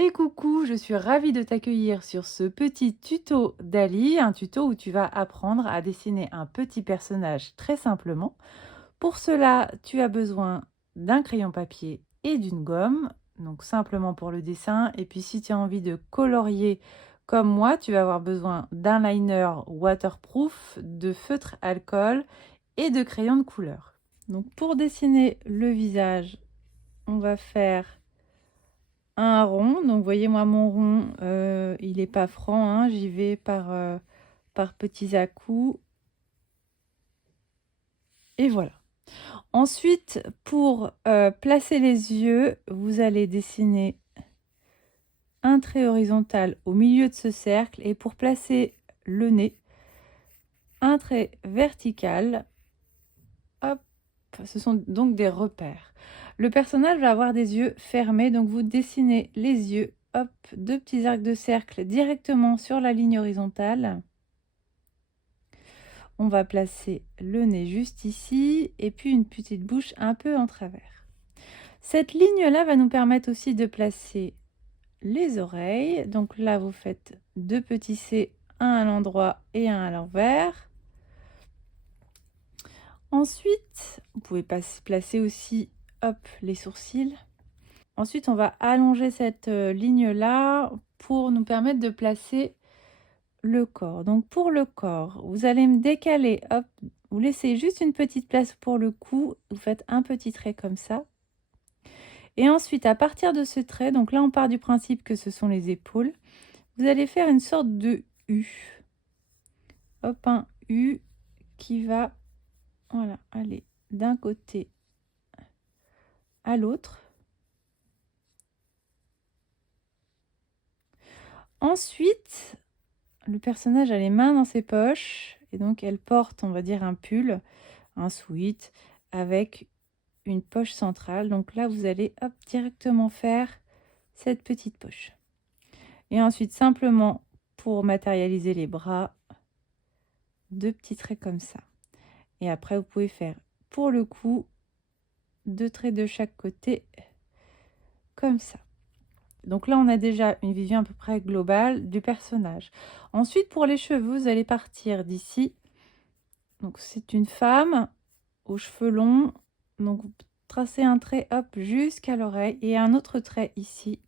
Et coucou, je suis ravie de t'accueillir sur ce petit tuto Dali, un tuto où tu vas apprendre à dessiner un petit personnage très simplement. Pour cela, tu as besoin d'un crayon papier et d'une gomme, donc simplement pour le dessin. Et puis si tu as envie de colorier comme moi, tu vas avoir besoin d'un liner waterproof, de feutre alcool et de crayon de couleur. Donc pour dessiner le visage, on va faire un rond. Donc voyez, moi mon rond il n'est pas franc, hein. J'y vais par petits à-coups et voilà. Ensuite, pour placer les yeux, vous allez dessiner un trait horizontal au milieu de ce cercle, et pour placer le nez, un trait vertical. Hop, ce sont donc des repères. Le personnage va avoir des yeux fermés, donc vous dessinez les yeux, hop, deux petits arcs de cercle directement sur la ligne horizontale. On va placer le nez juste ici et puis une petite bouche un peu en travers. Cette ligne-là va nous permettre aussi de placer les oreilles. Donc là, vous faites deux petits C, un à l'endroit et un à l'envers. Ensuite, vous pouvez placer aussi, hop, les sourcils. Ensuite, on va allonger cette ligne-là pour nous permettre de placer le corps. Donc pour le corps, vous allez me décaler, hop, vous laissez juste une petite place pour le cou, vous faites un petit trait comme ça. Et ensuite, à partir de ce trait, donc là on part du principe que ce sont les épaules, vous allez faire une sorte de U. Hop, un U qui va, voilà, aller d'un côté à l'autre. Ensuite, le personnage a les mains dans ses poches et donc elle porte, on va dire, un pull, un sweat avec une poche centrale. Donc là, vous allez, hop, directement faire cette petite poche. Et ensuite, simplement, pour matérialiser les bras, deux petits traits comme ça. Et après, vous pouvez faire, pour le cou, deux traits de chaque côté, comme ça. Donc là, on a déjà une vision à peu près globale du personnage. Ensuite, pour les cheveux, vous allez partir d'ici. Donc c'est une femme aux cheveux longs. Donc vous tracez un trait, hop, jusqu'à l'oreille et un autre trait ici.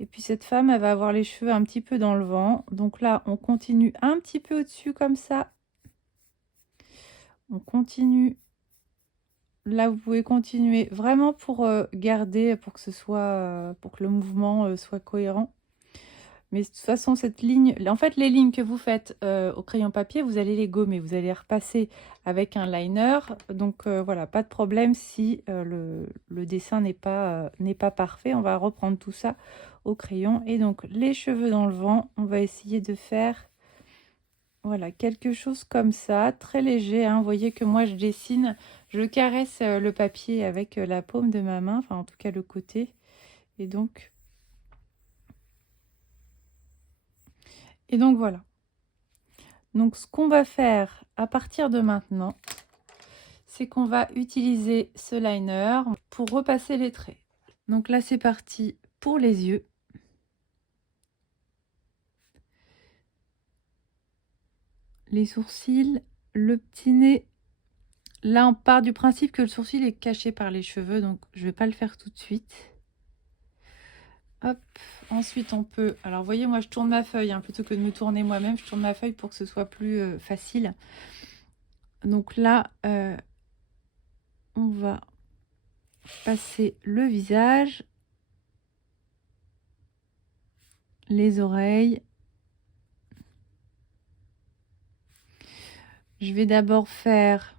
Et puis cette femme, elle va avoir les cheveux un petit peu dans le vent. Donc là, on continue un petit peu au-dessus comme ça. On continue. Là, vous pouvez continuer vraiment pour garder, pour que ce soit, pour que le mouvement soit cohérent. Mais de toute façon, cette ligne, en fait, les lignes que vous faites au crayon papier, vous allez les gommer. Vous allez les repasser avec un liner. Donc voilà, pas de problème si le dessin n'est pas parfait. On va reprendre tout ça au crayon. Et donc, les cheveux dans le vent, on va essayer de faire, voilà, quelque chose comme ça, très léger, hein. Vous voyez que moi, je dessine, je caresse le papier avec la paume de ma main, enfin en tout cas le côté. Et donc voilà. Donc ce qu'on va faire à partir de maintenant, c'est qu'on va utiliser ce liner pour repasser les traits. Donc là, c'est parti pour les yeux. Les sourcils, le petit nez. Là, on part du principe que le sourcil est caché par les cheveux, donc je ne vais pas le faire tout de suite. Hop. Ensuite, on peut... Alors, vous voyez, moi, je tourne ma feuille, hein, plutôt que de me tourner moi-même, je tourne ma feuille pour que ce soit plus facile. Donc là, on va passer le visage, les oreilles. Je vais d'abord faire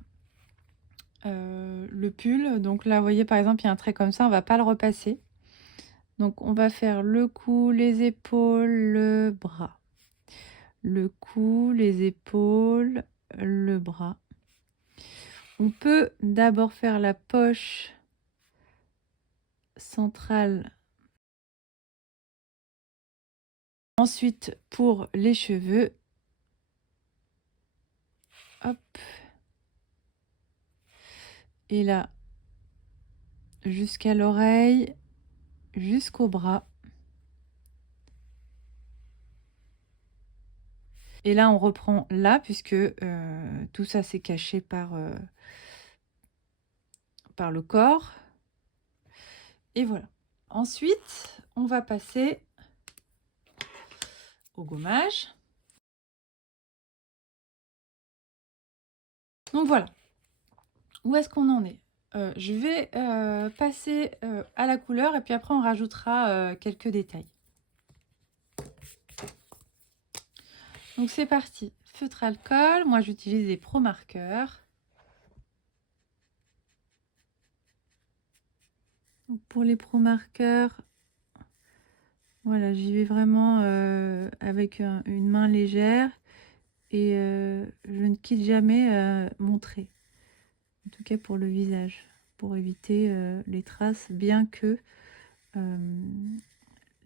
le pull. Donc là, vous voyez, par exemple, il y a un trait comme ça, on va pas le repasser. Donc, on va faire le cou, les épaules, le bras. Le cou, les épaules, le bras. On peut d'abord faire la poche centrale. Ensuite, pour les cheveux, hop. Et là, jusqu'à l'oreille, jusqu'au bras. Et là, on reprend là, puisque tout ça c'est caché par le corps. Et voilà. Ensuite, on va passer au gommage. Donc voilà. Où est-ce qu'on en est? Je vais passer à la couleur et puis après on rajoutera quelques détails. Donc c'est parti. Feutre alcool. Moi j'utilise des Pro marqueurs. Pour les Pro marqueurs, voilà, j'y vais vraiment avec une main légère et je ne quitte jamais mon trait. En tout cas pour le visage, pour éviter les traces, bien que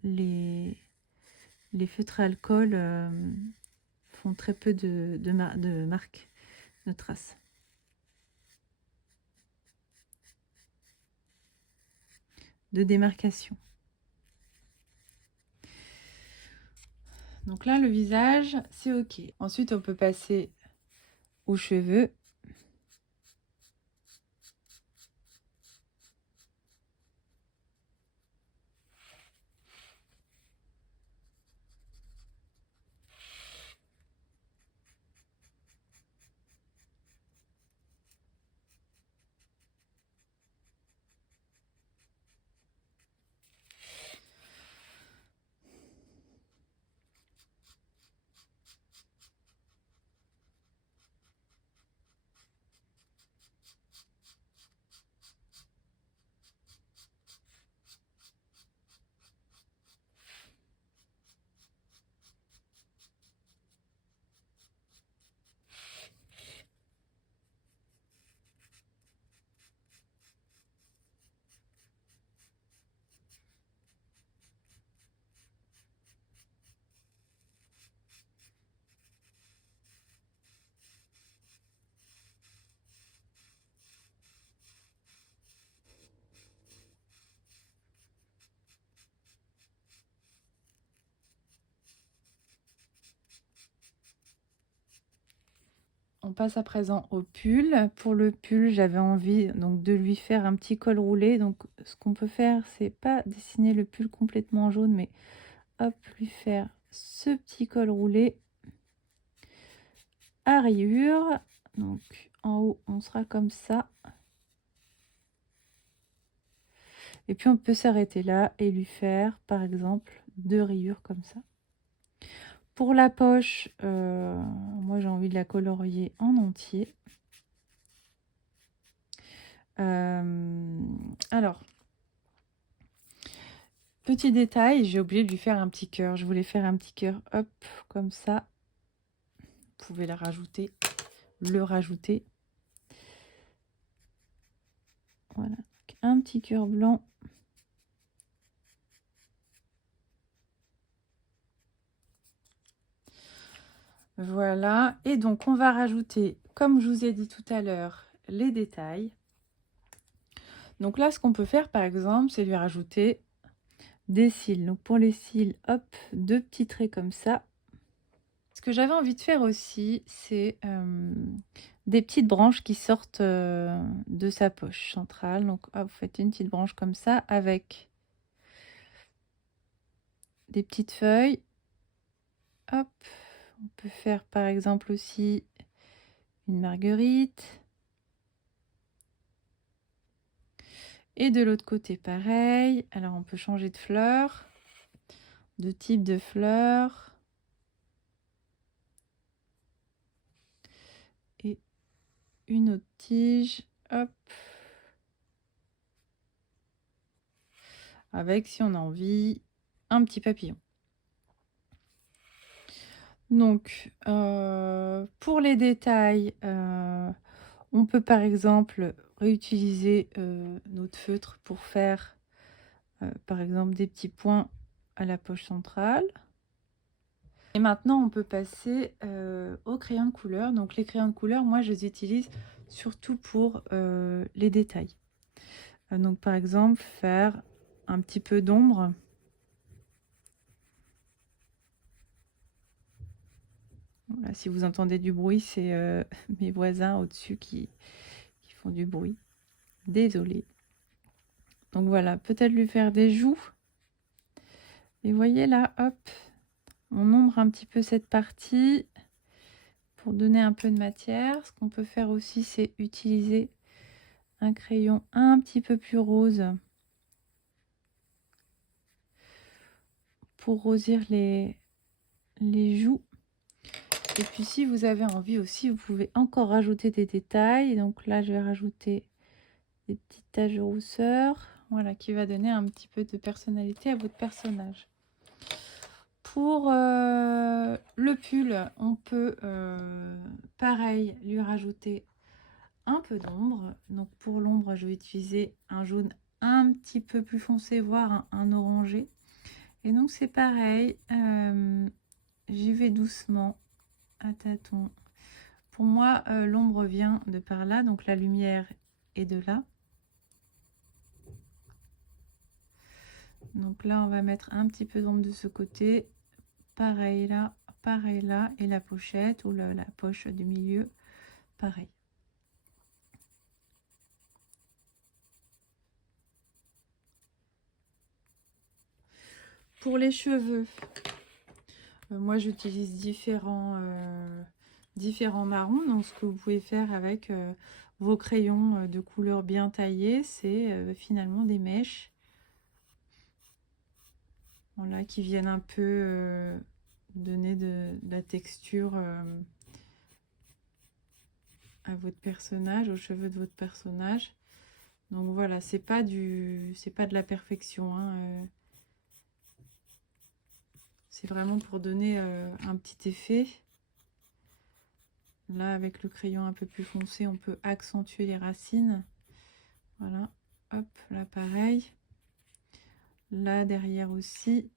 les feutres à alcool font très peu de marques, de traces. De démarcation. Donc là, le visage, c'est OK. Ensuite, on peut passer aux cheveux. On passe à présent au pull. Pour le pull, j'avais envie donc de lui faire un petit col roulé. Donc ce qu'on peut faire, c'est pas dessiner le pull complètement en jaune, mais hop, lui faire ce petit col roulé à rayures. Donc en haut, on sera comme ça. Et puis on peut s'arrêter là et lui faire par exemple 2 rayures comme ça. Pour la poche, moi j'ai envie de la colorier en entier. Alors, petit détail, j'ai oublié de lui faire un petit cœur. Je voulais faire un petit cœur, hop, comme ça. Vous pouvez le rajouter. Voilà, un petit cœur blanc. Voilà, et donc on va rajouter, comme je vous ai dit tout à l'heure, les détails. Donc là, ce qu'on peut faire, par exemple, c'est lui rajouter des cils. Donc pour les cils, hop, 2 petits traits comme ça. Ce que j'avais envie de faire aussi, c'est des petites branches qui sortent de sa poche centrale. Donc hop, vous faites une petite branche comme ça avec des petites feuilles. Hop, on peut faire par exemple aussi une marguerite. Et de l'autre côté, pareil. Alors, on peut changer de fleurs, de type de fleurs. Et une autre tige, hop. Avec, si on a envie, un petit papillon. Donc, pour les détails, on peut par exemple réutiliser notre feutre pour faire, par exemple, des petits points à la poche centrale. Et maintenant, on peut passer aux crayons de couleur. Donc, les crayons de couleur, moi, je les utilise surtout pour les détails. Donc, par exemple, faire un petit peu d'ombre. Voilà, si vous entendez du bruit, c'est mes voisins au-dessus qui font du bruit. Désolée. Donc voilà, peut-être lui faire des joues. Et voyez là, hop, on ombre un petit peu cette partie pour donner un peu de matière. Ce qu'on peut faire aussi, c'est utiliser un crayon un petit peu plus rose pour rosir les joues. Et puis si vous avez envie aussi, vous pouvez encore rajouter des détails. Donc là, je vais rajouter des petites taches de rousseur, voilà, qui va donner un petit peu de personnalité à votre personnage. Pour le pull, on peut pareil lui rajouter un peu d'ombre. Donc pour l'ombre, je vais utiliser un jaune un petit peu plus foncé, voire un orangé. Et donc c'est pareil, j'y vais doucement, à tâtons. Pour moi, l'ombre vient de par là, donc la lumière est de là. Donc là, on va mettre un petit peu d'ombre de ce côté. Pareil là, et la pochette ou la poche du milieu, pareil. Pour les cheveux, moi j'utilise différents marrons. Donc ce que vous pouvez faire avec vos crayons de couleur bien taillés, c'est finalement des mèches, voilà, qui viennent un peu donner de la texture à votre personnage, aux cheveux de votre personnage. Donc voilà, c'est pas de la perfection, hein, c'est vraiment pour donner un petit effet. Là, avec le crayon un peu plus foncé, on peut accentuer les racines. Voilà, hop, là pareil. Là derrière aussi.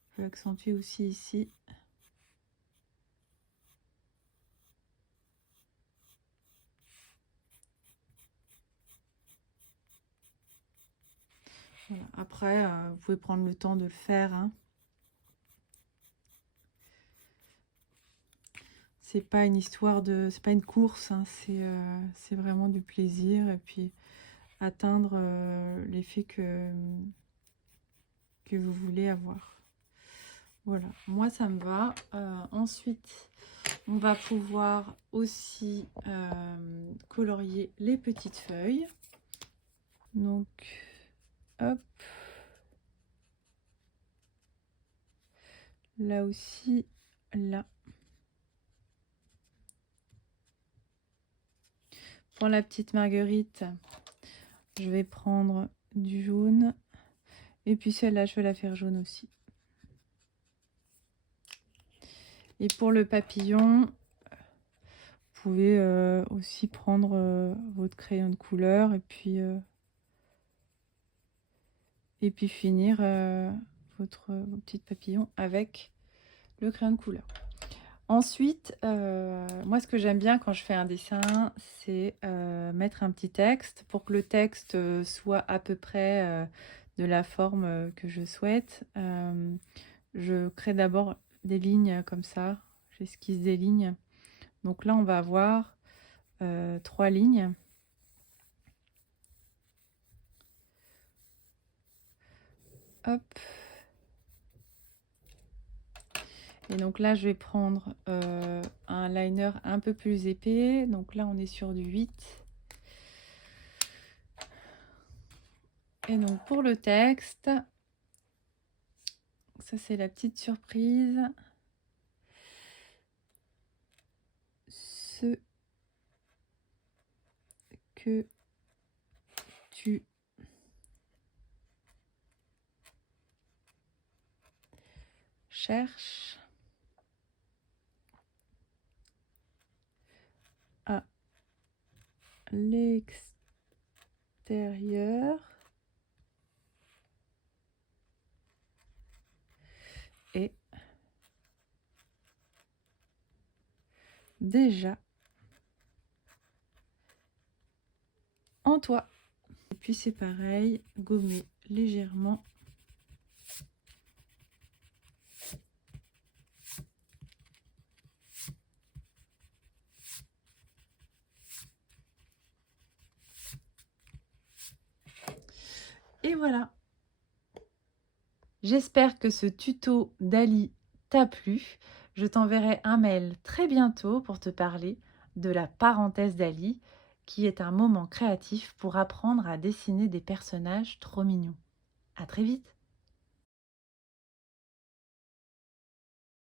On peut accentuer aussi ici. Voilà. Après, vous pouvez prendre le temps de le faire, hein. C'est pas une histoire de, c'est pas une course, hein. C'est vraiment du plaisir et puis atteindre l'effet que vous voulez avoir. Voilà, moi ça me va. Ensuite, on va pouvoir aussi colorier les petites feuilles. Donc, hop. Là aussi, là. Pour la petite marguerite, je vais prendre du jaune. Et puis celle-là, je vais la faire jaune aussi. Et pour le papillon, vous pouvez aussi prendre votre crayon de couleur et puis finir vos petits papillons avec le crayon de couleur. Ensuite, moi ce que j'aime bien quand je fais un dessin, c'est mettre un petit texte pour que le texte soit à peu près de la forme que je souhaite. Je crée d'abord des lignes comme ça, j'esquisse des lignes. Donc là on va avoir 3 lignes. Hop. Et donc là, je vais prendre un liner un peu plus épais. Donc là, on est sur du 8. Et donc pour le texte, ça c'est la petite surprise. Ce que tu cherches à l'extérieur est déjà en toi. Et puis c'est pareil, gommer légèrement Et voilà. J'espère que ce tuto Dali t'a plu. Je t'enverrai un mail très bientôt pour te parler de la parenthèse Dali, qui est un moment créatif pour apprendre à dessiner des personnages trop mignons. À très vite!